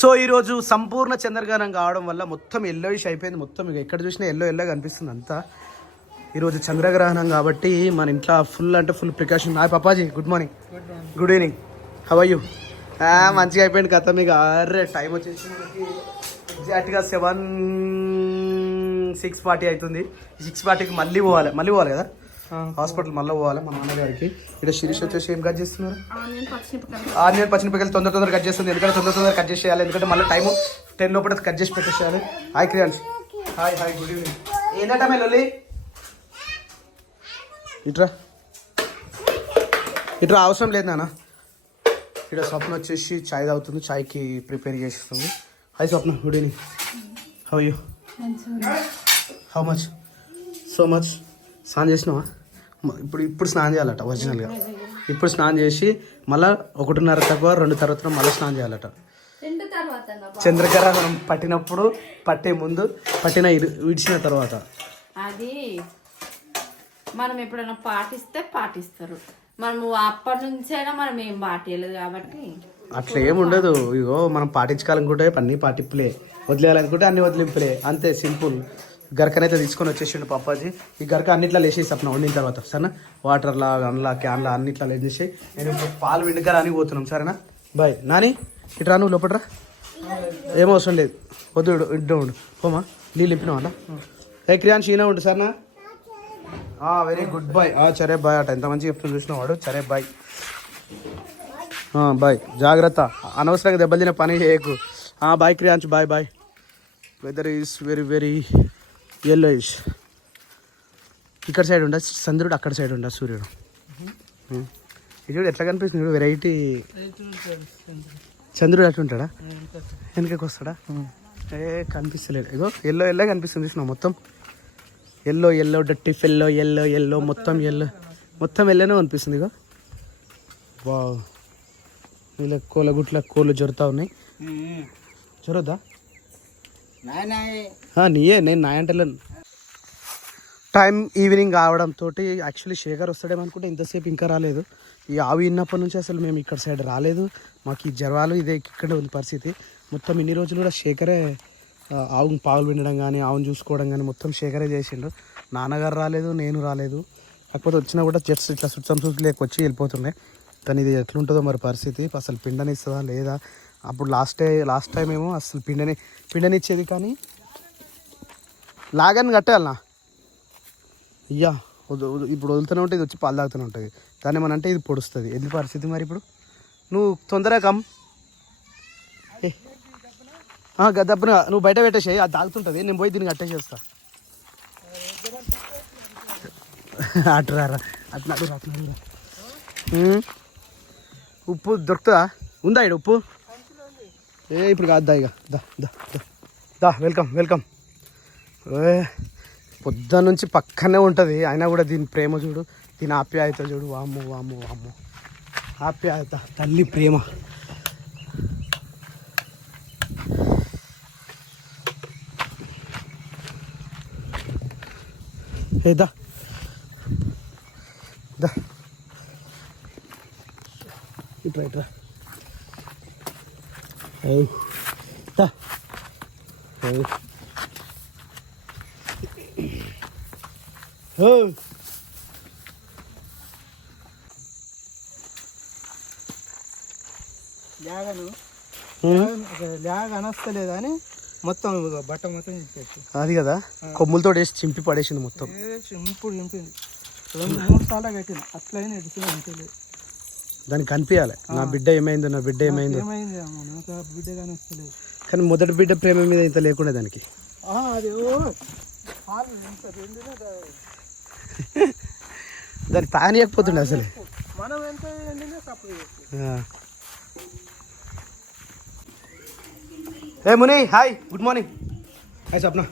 So ఈరోజు సంపూర్ణ చంద్రగ్రహణం కావడం వల్ల మొత్తం ఎల్లోయిష్ అయిపోయింది. మొత్తం ఇక ఎక్కడ చూసినా ఎల్లో కనిపిస్తుంది అంతా. ఈరోజు చంద్రగ్రహణం కాబట్టి మన ఇంట్లో ఫుల్ అంటే ఫుల్ ప్రికాషన్. హాయ్ పాపాజీ, good morning. Good evening, how are you? మంచిగా అయిపోయింది కథ మీకు. అరే టైం వచ్చేసి మనకి ఎగ్జాక్ట్గా 6:40 అవుతుంది. 6:40కి మళ్ళీ పోవాలి కదా హాస్పిటల్. మళ్ళీ పోవాలి మా నాన్నగారికి. ఇక్కడ శిరీష్ వచ్చేసి ఏం కట్ చేస్తున్నారు? ఆనియన్ పచ్చిమిరపకాయలు తొందరగా కట్ చేస్తుంది. ఎందుకంటే తొందరగా కట్ చేసేయాలి, ఎందుకంటే మళ్ళీ టైము 10 లోపల కట్ చేసి పెట్టేసేయాలి. Hi Kriyans. Hi good evening. ఏంటంటే మీ లొల్లి? ఇట్రా అవసరం లేదు నాన్న. ఇక్కడ స్వప్న వచ్చేసి చాయ్ తాగుతుంది, చాయ్కి ప్రిపేర్ చేస్తుంది. Hi Swapna, good evening, how you? How much? So much. స్నానం చేసినావా? ఇప్పుడు స్నానం చేయాలట ఒరిజినల్గా. ఇప్పుడు స్నానం చేసి మళ్ళీ 1:30 తక్కువ 2 తర్వాత మళ్ళీ స్నానం చేయాలట. చంద్రగ్రహణం పట్టినప్పుడు, పట్టే ముందు, విడిచిన తర్వాత. అది మనం ఎప్పుడైనా పాటిస్తారు. మనము అప్పటి నుంచైనా మనం ఏం పాటియలేదు కాబట్టి అట్లా ఏముండదు. ఇగో మనం పాటించుకోవాలనుకుంటే అన్నీ పాటింపులే, వదిలేయాలనుకుంటే అన్ని వదిలింపులే, అంతే సింపుల్. గరకనైతే తీసుకొని వచ్చేసిండు పాపాజీ. ఈ గరక అన్నిట్లో లేచేసి అప్పుడు వండిన తర్వాత సరేనా, వాటర్లా అందులో క్యాన్లా అన్నిట్లో లేచేసి నేను ఇప్పుడు పాలు విండుగా అని పోతున్నాం సరేనా. బాయ్ నాని, ఇట్రా నువ్వు లోపలరా. ఏం అవసరం లేదు, వద్దు ఇడ్డు ఉండు. పోమా నీళ్ళు నింపినా వాళ్ళ. ఏ క్రియాన్స్ ఈయన ఉండు సరేనా. Very good boy. సరే బాయ్ అట. ఎంత మంచిగా చెప్తుంది చూసిన వాడు. సరే బాయ్. బాయ్, జాగ్రత్త, అనవసరంగా దెబ్బతిన పని చేయకు. Bye Kriyans, bye. Weather is very very yellowish. ఇక్కడ సైడ్ ఉండ చంద్రుడు, అక్కడ సైడ్ ఉండ సూర్యుడు. ఇది ఎట్లా కనిపిస్తుంది వెరైటీ. చంద్రుడు అట్లుంటాడా? వెనకకి వస్తాడా? కనిపిస్తలేదు. ఇగో ఎల్లో కనిపిస్తుంది చూసినా. మొత్తం ఎల్లో డట్టి ఎల్లో మొత్తం ఎల్లోనే కనిపిస్తుంది. ఇగో వా, వీళ్ళ కోళ్ళు జరుగుతూ ఉన్నాయి. జరుగుద్దా? నీయే, నేను నాయంటలేను. టైం ఈవినింగ్ కావడంతో యాక్చువల్లీ శేఖర్ వస్తాడేమో అనుకుంటే ఇంతసేపు ఇంకా రాలేదు. ఈ ఆవు విన్నప్పటి నుంచి అసలు మేము ఇక్కడ సైడ్ రాలేదు. మాకు ఈ జ్వరాలు ఇదే ఇక్కడే ఉంది పరిస్థితి. మొత్తం ఇన్ని రోజులు కూడా శేఖరే ఆవును పాలు పిండడం కానీ, ఆవును చూసుకోవడం కానీ మొత్తం శేఖరే చేసిండు. నాన్నగారు రాలేదు, నేను రాలేదు. కాకపోతే వచ్చినా కూడా జస్ట్ ఇట్లా సుట్లేక వచ్చి వెళ్ళిపోతుండే. కానీ ఇది ఎట్లుంటుందో మరి పరిస్థితి. అసలు పిండనిస్తుందా లేదా? అప్పుడు లాస్ట్ టైం ఏమో అసలు పిండనిచ్చేది, కానీ లాగాన్ని కట్టాలన్నా. అయ్యా ఇప్పుడు వదులుతూనే ఉంటుంది, ఇది వచ్చి పాలు తాగుతూనే ఉంటుంది. దాన్ని ఏమన్నా అంటే ఇది పొడుస్తుంది. ఎందుకు పరిస్థితి మరి ఇప్పుడు? నువ్వు తొందరగా కమ్ గద్దప్పున నువ్వు బయట పెట్టేసేయి, అది తాగుతుంటుంది. నేను పోయి దీన్ని కట్టేసేస్తా. అట్రారా అట్లా. ఉప్పు దొరుకుతుందా? ఉందా ఇక్కడ ఉప్పు? ఇప్పుడు కాదు. ఇక దా వెల్కమ్. పొద్దున్న నుంచి పక్కనే ఉంటుంది, అయినా కూడా దీని ప్రేమ చూడు, దీని ఆప్యాయత చూడు. వామ్మో ఆప్యాయత, తల్లి ప్రేమ. దా ఇట్రా. లాగ అనొస్తలేదు అని మొత్తం బట్ట మొత్తం చింపేసి అది కదా, కొమ్ములతో వేసి చింపి పడేసింది మొత్తం. చింపింది 2-3 సార్లు కట్టిన, అట్లయినా ఎడితే దానికి కనిపించాలి నా బిడ్డ ఏమైందో బిడ్డ కానీ వస్తలేదు. కానీ మొదటి బిడ్డ ప్రేమ మీద ఇంత లేకుండా దానికి. దాన్ని తాగనియకపోతుండే అసలు. మనం ఎంత ఏ ముని, హాయ్, గుడ్ మార్నింగ్. హాయ్ స్వప్న.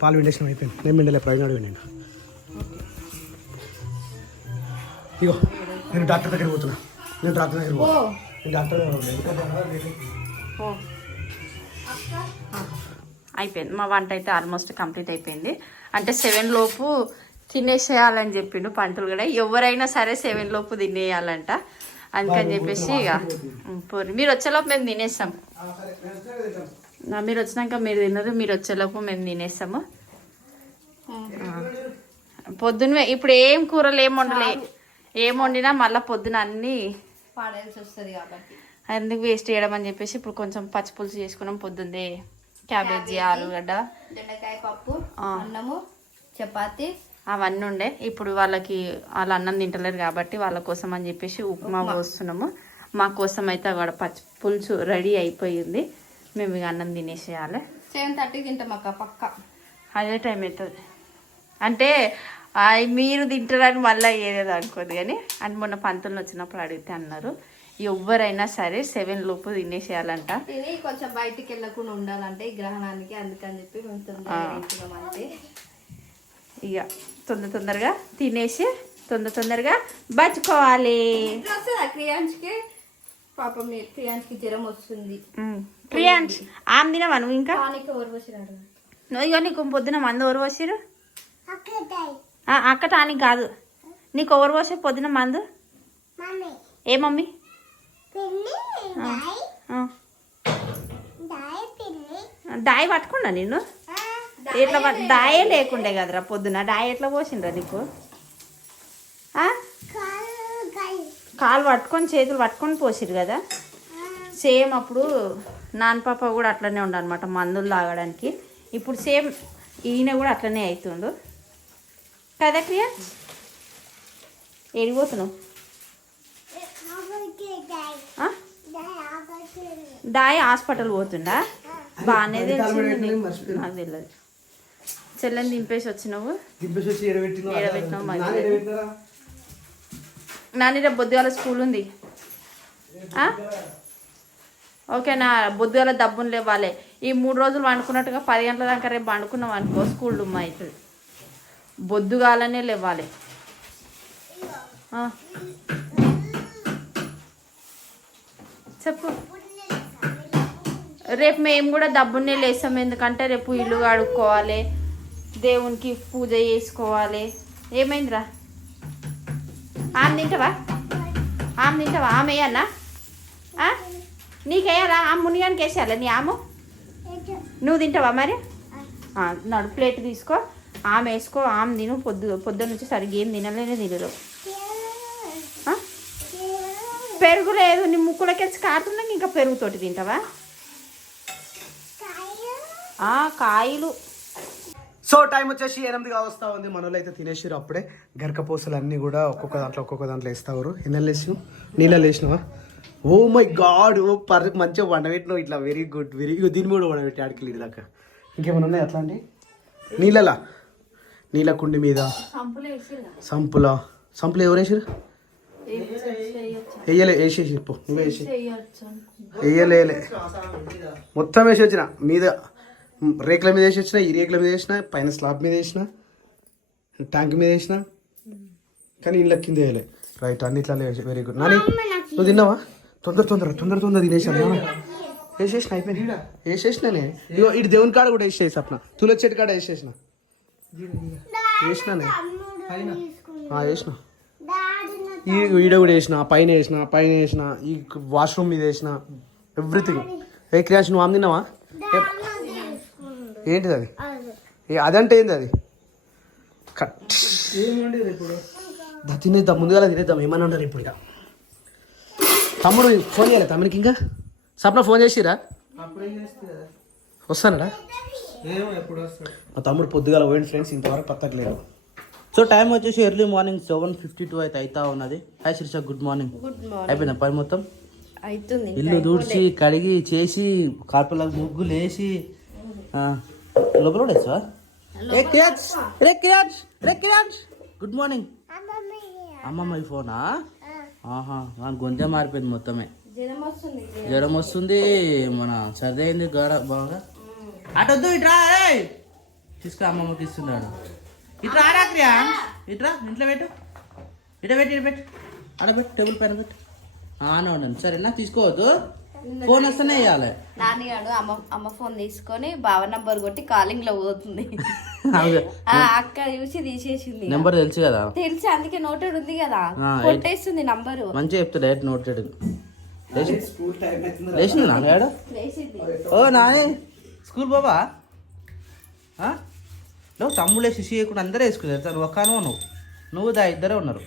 పాలు విండేషన్ అయిపోయింది. నేను విండలే, ప్రయోజనాలు విండి. ఇగో నేను డాక్టర్ దగ్గరికి పోతున్నా. అయిపోయింది. మా వంట అయితే ఆల్మోస్ట్ కంప్లీట్ అయిపోయింది. అంటే 7 లోపు తినేసేయాలని చెప్పిండు పంతులు కూడా. ఎవరైనా సరే 7 లోపు తినేయాలంట. అందుకని చెప్పేసి ఇక పోరు మీరు వచ్చేలోపు మేము తినేస్తాం. మీరు వచ్చినాక మీరు తినరు, మీరు వచ్చేలోపు మేము తినేస్తాము. పొద్దున్న ఇప్పుడు ఏం కూరలు ఏం వండినా మళ్ళీ పొద్దున అన్నీ పాడాల్సి వస్తుంది కాబట్టి ఎందుకు వేస్ట్ చేయడం అని చెప్పేసి ఇప్పుడు కొంచెం పచ్చి పులుసు చేసుకున్నాం. పొద్దున్నే క్యాబేజీ, ఆలుగడ్డ, బెండకాయ పప్పు, అన్నము, చపాతి అవన్నీ ఉండే. ఇప్పుడు వాళ్ళకి వాళ్ళు అన్నం తింటలేరు కాబట్టి వాళ్ళ కోసం అని చెప్పేసి ఉప్మా పోస్తున్నాము. మా కోసం అయితే అక్కడ పచ్చి పులుసు రెడీ అయిపోయింది. మేము ఇక అన్నం తినేసేయాలి. 7:30 తింటాం అక్క పక్క. అదే టైం అవుతుంది అంటే మీరు తింటారని మళ్ళీ ఏదేదో అనుకోదు కానీ అని మొన్న పంతులు వచ్చినప్పుడు అడిగితే అన్నారు ఎవరైనా సరే 7 లోపు తినేసేయాలంట. తిని కొంచెం బయటికి వెళ్ళకుండా ఉండాలంటే ఈ గ్రహణానికి, అందుకని చెప్పి మేము తొందరగా ఇక తొందరగా తినేసి తొందరగా బచ్చుకోవాలి. క్రియాంష్కి పాపం క్రియాంష్కి జ్వరం వస్తుంది. ప్రియాంష్ ఆమె తినవా నువ్వు? ఇంకా ఓర్వసిరాడు నువ్వు ఇక నీకు పొద్దున మంది ఎవరు పోసిరు? అక్క టానికి కాదు, నీకు ఎవరు పోసే పొద్దున మందు? ఏ మమ్మీ? దాయి పట్టుకున్నా నిన్ను ఇట్లా దాయే లేకుండే కదరా పొద్దున. దాయి ఎట్లా పోసిండ్రా నీకు? కాలు పట్టుకొని చేతులు పట్టుకొని పోసిరు కదా. సేమ్ అప్పుడు నాన్న పాప కూడా అట్లనే ఉండనమాట మందులు తాగడానికి. ఇప్పుడు సేమ్ ఈయన కూడా అట్లనే అవుతుండు కదా. క్రియా ఏడిపోతున్నావు? దాయి హాస్పిటల్ పోతుండా? బాగానే తెలిసింది నాకు తెలియదు. చెల్లెని దింపేసి వచ్చినావు, ఏడబెట్టినావు. నాని రేపు బొద్దుగాల స్కూల్ ఉంది. ఓకేనా? బొద్దుగాల దబ్బును లేవాలి. ఈ 3 రోజులు వండుకున్నట్టుగా 10 గంటల దాకా రేపు వండుకున్నాం అనుకో స్కూల్ డుమ్మా అవుతుంది. బొద్దుగాలనే లేవాలి. చెప్పు. రేపు మేము కూడా దబ్బున్నే లేస్తాం. ఎందుకంటే రేపు ఇల్లు కడుక్కోవాలి, దేవునికి పూజ చేసుకోవాలి. ఏమైందిరా? ఆమె తింటావా? ఆమె వేయన్నా? నీకేయాలా? ఆమె మునిగానికి వేసేయాలా నీ ఆమె? నువ్వు తింటావా మరి? నడు ప్లేట్ తీసుకో, ఆమె వేసుకో, ఆమె తిను. పొద్దున్న నుంచి సరిగ్గా ఏం తినరు. పెరుగు లేదు, నీ ముక్కులకెళ్ళి కారుతున్నాక ఇంకా పెరుగుతోటి తింటావా? కాయలు. సో టైం వచ్చేసి 8గా వస్తూ ఉంది. మనలో అయితే తినేసారు అప్పుడే. గరకపోసలు అన్నీ కూడా ఒక్కొక్క దాంట్లో వేస్తారు. ఎన్నెళ్ళు వేసినావు? నీళ్ళలో వేసినావా? ఓ మై గాడ్, మంచిగా వండబెట్టినావు ఇట్లా. వెరీ గుడ్ దీన్ని కూడా వండబెట్టి ఆడికి నీళ్ళు దాకా. ఇంకేమైనా ఉన్నాయి అట్లా అండి? నీళ్ళ కుండి మీద సంపులో ఎవరు వేసారు? వేసేసి చెప్పు. నువ్వే వేసి వేయలే మొత్తం వేసి వచ్చిన మీద, రేకుల మీద వేసి వచ్చిన, ఈ రేకుల మీద వేసిన, పైన స్లాబ్ మీద వేసిన, ట్యాంక్ మీద వేసిన, కానీ ఇళ్ళ కింద వేయలే. రైట్, అన్నిట్లో వెరీ గుడ్. నాని నువ్వు తిన్నావా? తొందర తినేసాను. వేసేసిన అయిపోయింది. వేసేసినానే. ఇగో ఇటు దేవుని కాడ కూడా వేసేసి అప్పన తులసి చెట్టు కాడ వేసినానే. వేసిన ఈ వీడియో కూడా వేసిన, పైన వేసిన, ఈ వాష్రూమ్ మీద వేసిన, ఎవ్రీథింగ్. ఏ క్రియాన్స్ నువ్వు ఆమె తిన్నావా? ఏంటిది అది? అదంటే ఏంది అది? తినేద్దాం, ముందుగా తినేద్దాం. ఏమన్నా ఉంటారు ఇప్పుడు. ఇక తమ్ముడు ఫోన్ చేయాలి తమ్ముడికి. ఇంకా సప్న ఫోన్ చేసిరా? వస్తానడా? మా తమ్ముడు పొద్దుగాల పోయింది ఫ్రెండ్స్, ఇంతవరకు పత్తట్లేదు. సో టైం వచ్చేసి ఎర్లీ మార్నింగ్ 7:52 అయితే అవుతా ఉన్నది. Hi Sirisha, good morning. అయిపోయిందా పని మొత్తం? ఇల్లు దూడ్చి కడిగి చేసి కార్పెట్ ముగ్గులు వేసి లోపల కూడా వేస్తావా? Good morning. అమ్మమ్మ ఈ ఫోనా? గొంతే మారిపోయింది మొత్తమే. జ్వరం వస్తుంది, మన సర్ది అయింది బాగా. అటొద్దు, ఇట్రా. తీసుకురా, అమ్మమ్మకి ఇస్తున్నాడు. ఇట్రా రాత్రియా, ఇట్రా ఇంట్లో పెట్టు. ఇట పెట్టు ఆడబెట్టు, టేబుల్ పైన పెట్టు. ఆనే ఉండండి సరేనా? తీసుకోవద్దు. ఫోన్ వస్తేనే వేయాలి. నాన్నగాడు అమ్మ ఫోన్ తీసుకొని బావ నంబర్ కొట్టి కాలింగ్ లో పోతుంది. అక్క చూసి తీసేసింది. నెంబర్ తెలుసు కదా, తెలిసి అందుకే నోటెడ్ ఉంది కదా, కొట్టేస్తుంది నంబరు. మంచిగా చెప్తా డైరెక్ట్ నోటెడ్. లేచింది నాన్నగాడు. ఓ నాని స్కూల్ బాబా, నువ్వు తమ్ముడే శిశు చేయకుండా అందరూ వేసుకున్నారు. నువ్వు ఒక్కనో నువ్వు ఇద్దరే ఉన్నారు.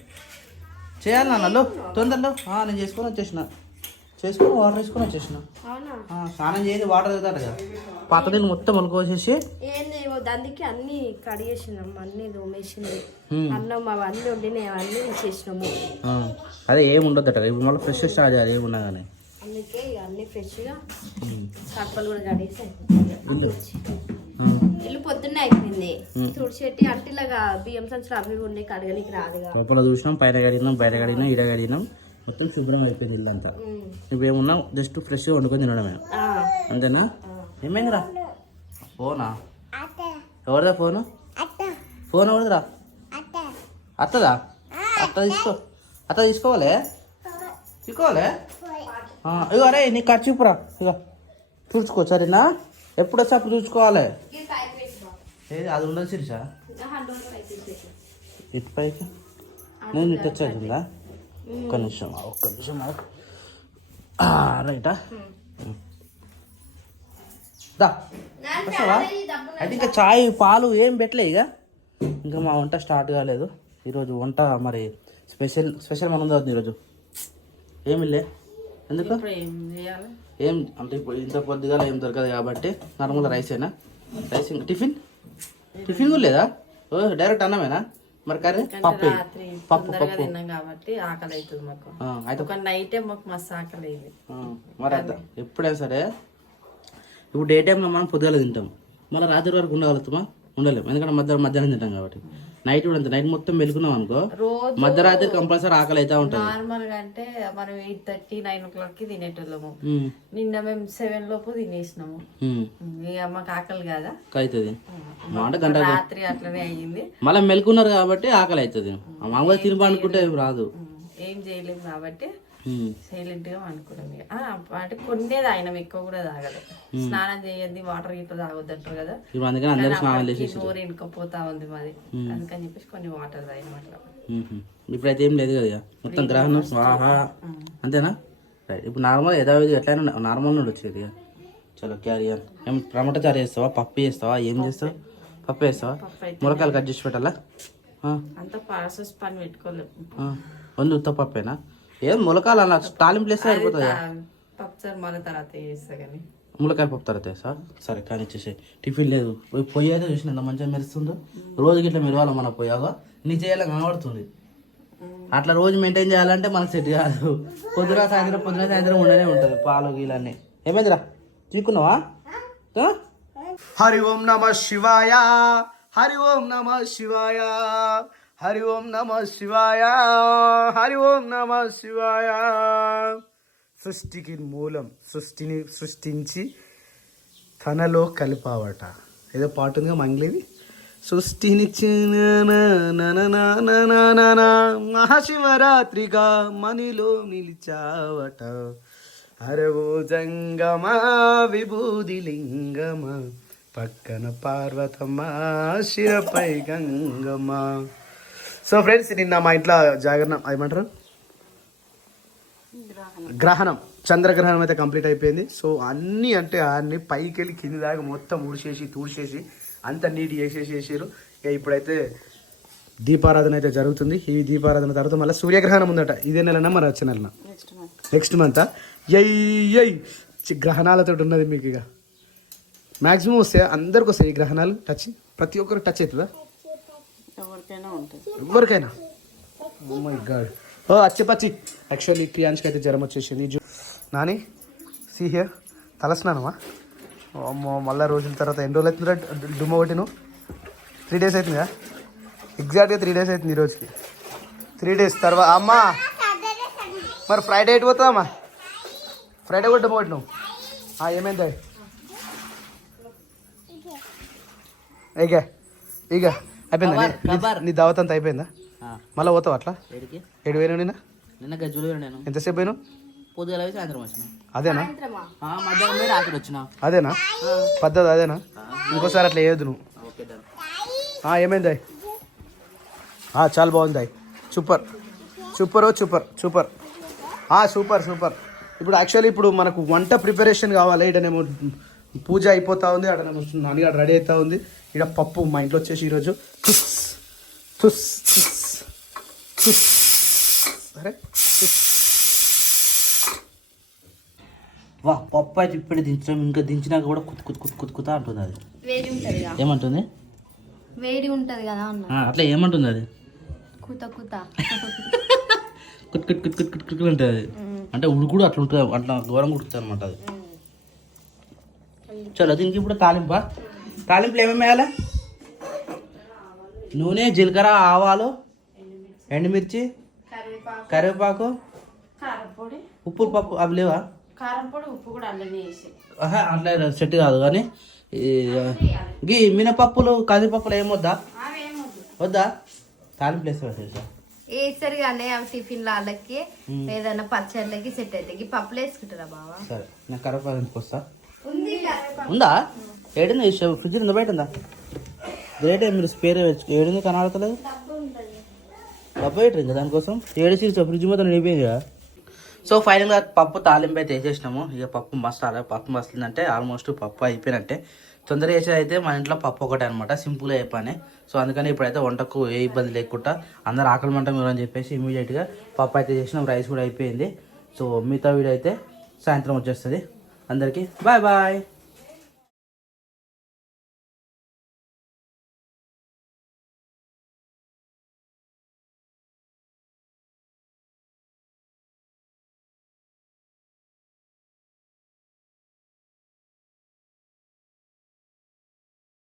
చేయాలి నాన్నలో తొందరలో. నేను చేసుకొని వాటర్ వేసుకొని వచ్చేసిన. స్నానం చేసి వాటర్ తాగుతాడు కదా, పాత దీన్ని మొత్తం వలుకోసేసి ఏంది దానికి అన్ని కడిగేసినాం, అన్ని దోమేసింది, అన్నం అవన్నీ వండినాయి, అవన్నీ చేసినాము. అదే ఏమి ఉండొద్దట, ఇప్పుడు మళ్ళీ ఫ్రెష్ స్టార్ట్ చేయాలి ఏమి ఉండగానే. అందుకే అన్ని ఫ్రెష్గా కప్పలు కూడా కడిగేసి ఇల్లు పొద్దున్నే అయిపోయింది. తుడిచెట్టి అంటిలాగా బియ్యం సంచులు అవి ఉండే కడగనికి రాదుగా. లోపల చూసినాం, పైన కడిగినాం, బయట కడిగినాం, ఇడ కడిగినాం, మొత్తం శుభ్రం అయిపోయింది ఇల్లంతా. ఇప్పుడు ఏమున్నా జస్ట్ ఫ్రెష్గా వండుకొని తినడమే, అంతేనా? ఏమైందిరా? ఫోనా? ఎవరిదా ఫోను? ఫోన్ ఎవరిదిరా? అత్తదా? అత్త తీసుకోవాలి. ఇగో అరే నీ ఖర్చు ఇప్పురా, ఇక చూసుకో సరేనా? ఎప్పుడు వచ్చి అప్పుడు చూసుకోవాలి. ఏది అది ఉండదు సిరిసా ఇటు పైకి నేను ఇటు వచ్చేస్తుందా? ఒక్క నిమిషం రైటా దా వస్తావా? అయితే ఇంకా చాయ్ పాలు ఏం పెట్టలే ఇక. ఇంకా మా వంట స్టార్ట్ కాలేదు ఈరోజు. వంట మరి స్పెషల్ మనం అవుతుంది ఈరోజు. ఏమి లే, ఎందుకు ఏం అంటే ఇప్పుడు ఇంత పొద్దుగా ఏం దొరకదు కాబట్టి నార్మల్ రైసేనా? రైస్ టిఫిన్ కూడా లేదా? ఓ డైరెక్ట్ అన్నమేనా? మరి కర్రీ పప్పు కాబట్టి ఆకలి అవుతుంది మాకు. అయితే ఒక నైటే మాకు మస్తు ఆకలి అయింది. మరి అర్థం ఎప్పుడైనా సరే ఇప్పుడు డే టైంలో మనం పొద్దుగాల తింటాం, మళ్ళీ రాత్రి వరకు ఉండగలుగుతామా? ఉండలేము, ఎందుకంటే మధ్యాహ్నం తింటాం కాబట్టి. నైట్ కూడా అంతే, నైట్ మొత్తం మెలుకున్నాం అనుకో మధ్యరాత్రి కంపల్సరీ ఆకలి అయితే ఉంటుంది. నార్మల్ గా అంటే మనం 8:30, 9 o'clock కి తినేటోళ్ళము. నిన్న మేము 7 లోపు తినేసినాము. ఇక మాకు ఆకలి కాదా అవుతుంది, గంట రాత్రి అట్లనే అయ్యింది. మళ్ళీ మెలుకున్నారు కాబట్టి ఆకలి అవుతుంది. మామూలుగా తిని అనుకుంటే రాదు, ఏం చేయలేము కాబట్టి సైలెంట్ గా అనుకున్నాం. అంటే కొన్నేది ఆయన ఎక్కువ కూడా తాగలేదు. స్నానం చేయద్ది, వాటర్ గిట్ల తాగొద్దు అంటారు కదా, నోరు ఇనుకపోతా ఉంది మాది, అందుకని చెప్పేసి కొన్ని వాటర్ తాగిన అట్లా. ఇప్పుడైతే ఏం లేదు కదా, మొత్తం గ్రహణం స్వాహ అంతేనా? రైట్. ఇప్పుడు నార్మల్ యథావిధి ఎట్లయినా నార్మల్ నుండి వచ్చేది. చలో క్యారియర్. ఏం టమాటా చారు చేస్తావా, పప్పు చేస్తావా, ఏం చేస్తావు? పప్పు వేస్తావా? ములకాయలు కట్ చేసి పెట్టాలా? అంత ప్రాసెస్ పని పెట్టుకోలేము. వంద ఉత్త పప్పేనా? ఏం ములకాయలు అలా తాలింపు వేస్తే సరిపోతుందా? పప్పుచారు మళ్ళీ తర్వాత చేస్తా కానీ ములకాయల పప్పు తర్వాత వేస్తా. సరే కానీ ఇచ్చేసి టిఫిన్ లేదు. పొయ్యి అయితే చూసిన ఎంత మంచిగా మెరుస్తుందో. రోజుకి ఇట్లా మెరవాలి మన పొయ్యాగా, నీ చేయాలని కనబడుతుంది. అట్లా రోజు మెయింటైన్ చేయాలంటే మనకు సెట్ కాదు. పొద్దున సాయంత్రం ఉండనే ఉంటుంది. పాలు గీలన్నీ. ఏమైందిరా చీకున్నావా? హరి ఓం నమ శివాయ, హరి ఓం నమ శివాయ, హరి ఓం నమ శివాయ, హరి ఓం నమ శివాయ. సృష్టికి మూలం, సృష్టిని సృష్టించి తనలో కలిపావట. ఏదో పాట ఉందిగా మంగ్లీది. సృష్టినిచ్చిన మహాశివరాత్రిగా మనిలో నిలిచావట. హరవో జంగమా విభూది లింగమ, పక్కన పార్వతమ్మ శిరపై గంగమ్మ. సో ఫ్రెండ్స్, నిన్న మా ఇంట్లో జాగరణం ఏమంటారు, గ్రహణం, చంద్రగ్రహణం అయితే కంప్లీట్ అయిపోయింది. సో అన్నీ పైకి వెళ్ళి కింది దాకా మొత్తం ఊడిచేసి తూడిచేసి అంత నీట్ చేసేసారు. ఇక ఇప్పుడైతే దీపారాధన అయితే జరుగుతుంది. ఈ దీపారాధన తర్వాత మళ్ళీ సూర్యగ్రహణం ఉందట. ఇదే నెలనా మరి వచ్చే నెలనా? Next month. గ్రహణాలతో ఉన్నది మీకు. ఇక మ్యాక్సిమం వస్తాయి, అందరికి వస్తాయి ఈ గ్రహణాలు. టచ్ ప్రతి ఒక్కరికి టచ్ అవుతుందా? ఎవరికైనా? Oh my god. ఓ అచ్చిపచ్చి. యాక్చువల్లీ ప్రియాంష్కి అయితే జ్వరం వచ్చేసింది. నాని సీ హియర్, తలస్నానమా? అమ్మో, మళ్ళీ రోజుల తర్వాత ఎన్ని రోజులు అవుతుందా డుమ్మ కొట్టిను? 3 days అవుతుందా? ఎగ్జాక్ట్గా 3 days అవుతుంది ఈ రోజుకి. 3 days తర్వాత అమ్మా మరి ఫ్రైడే ఎటు పోతుందమ్మా? ఫ్రైడే కూడా డుమ్మ కొట్టినావు. ఏమైంది? ఇక అయిపోయిందా నీ దావత్ అంతా? అయిపోయిందా? మళ్ళీ పోతావు అట్లా? 7 పోయినా నిన్న? నిన్న గజ్జులు నేను ఎంతసేపు పోయినావు? పొద్దుగల పోయి సాయంత్రం వచ్చిన అదేనా మధ్యాహ్నం పోయి రాత్రి వచ్చిన. అదేనా పద్ధతి అదేనా? ఇంకోసారి అట్లా వేయద్దు నువ్వు. Okay done. ఏమైంది? చాలా బాగుంది. Super super super super super super. ఇప్పుడు యాక్చువల్లీ ఇప్పుడు మనకు వంట ప్రిపరేషన్ కావాలి. ఇడనేమో పూజ అయిపోతా ఉంది, అడనేమో నాన్నగారు రెడీ అవుతా ఉంది. ఇక్కడ పప్పు మా ఇంట్లో వచ్చేసి ఈరోజు తుస్ తుస్ తుస్ తుస్. అరే వా పప్పు అయితే ఇప్పుడు దించడం, ఇంకా దించినాక కూడా కుత్తుతా అంటుంది. అది వేడి ఉంటది కదా, ఏమంటుంది? వేడి ఉంటది కదా అన్న. అట్లా ఏమంటుంది అది? కూత కూత కుట్ ఉంటుంది అది. అంటే ఉడుకుడు అట్లా ఉంటుంది, అట్లా ఘోరంగా ఉడుకుతుంది అనమాట అది. చలో దీనికి ఇప్పుడు తాలింపులు ఏమేమి వేయాలి? నూనె, జీలకర్ర, ఆవాలు, ఎండుమిర్చి, కరివేపాకు, కారంపొడి, ఉప్పు, పప్పు అవి లేవా? కారంపొడి, ఉప్పు కూడా అందులోనే వేసి. అట్లా సెట్ కాదు కానీ గీ మినపప్పులు, కందిపప్పులు ఏమొద్దా? వద్దా? తాలింపులు వేస్తే వేస్తారు కానీ అవి టిఫిన్ వాళ్ళకి ఏదైనా పచ్చళ్ళకి సెట్ అవుతాయి. పప్పులు వేసుకుంటారా బావా? సరే నేను కరివేపాకు తీసుకొస్తా. ఉంది ఉందా? ఏడుంది? ఫ్రిడ్జ్ ఉందా? బయట ఉందా? రేటే మీరు స్పేర్ ఏడుంది కనబడతలేదు. డబ్బా పెట్టరు ఇంకా దానికోసం ఏడేసి ఫ్రిడ్జ్ మొత్తం నిండిపోయింది కదా. సో ఫైనల్గా పప్పు తాలింపు అయితే వేసేసినాము. ఇక పప్పు మసాలా పప్పు మసలిందంటే ఆల్మోస్ట్ పప్పు అయిపోయినట్టే. తొందరగా వేసేది అయితే మన ఇంట్లో పప్పు ఒకటే అనమాట, సింపుల్గా అయిపోయినాయి. సో అందుకని ఇప్పుడైతే వంటకు ఏ ఇబ్బంది లేకుండా అందరు ఆకలి మంట మీరు అని చెప్పేసి ఇమీడియట్గా పప్పు అయితే చేసినాం. రైస్ కూడా అయిపోయింది. సో మిగతా వీడియో అయితే సాయంత్రం వచ్చేస్తుంది. అందరికీ బాయ్ బాయ్.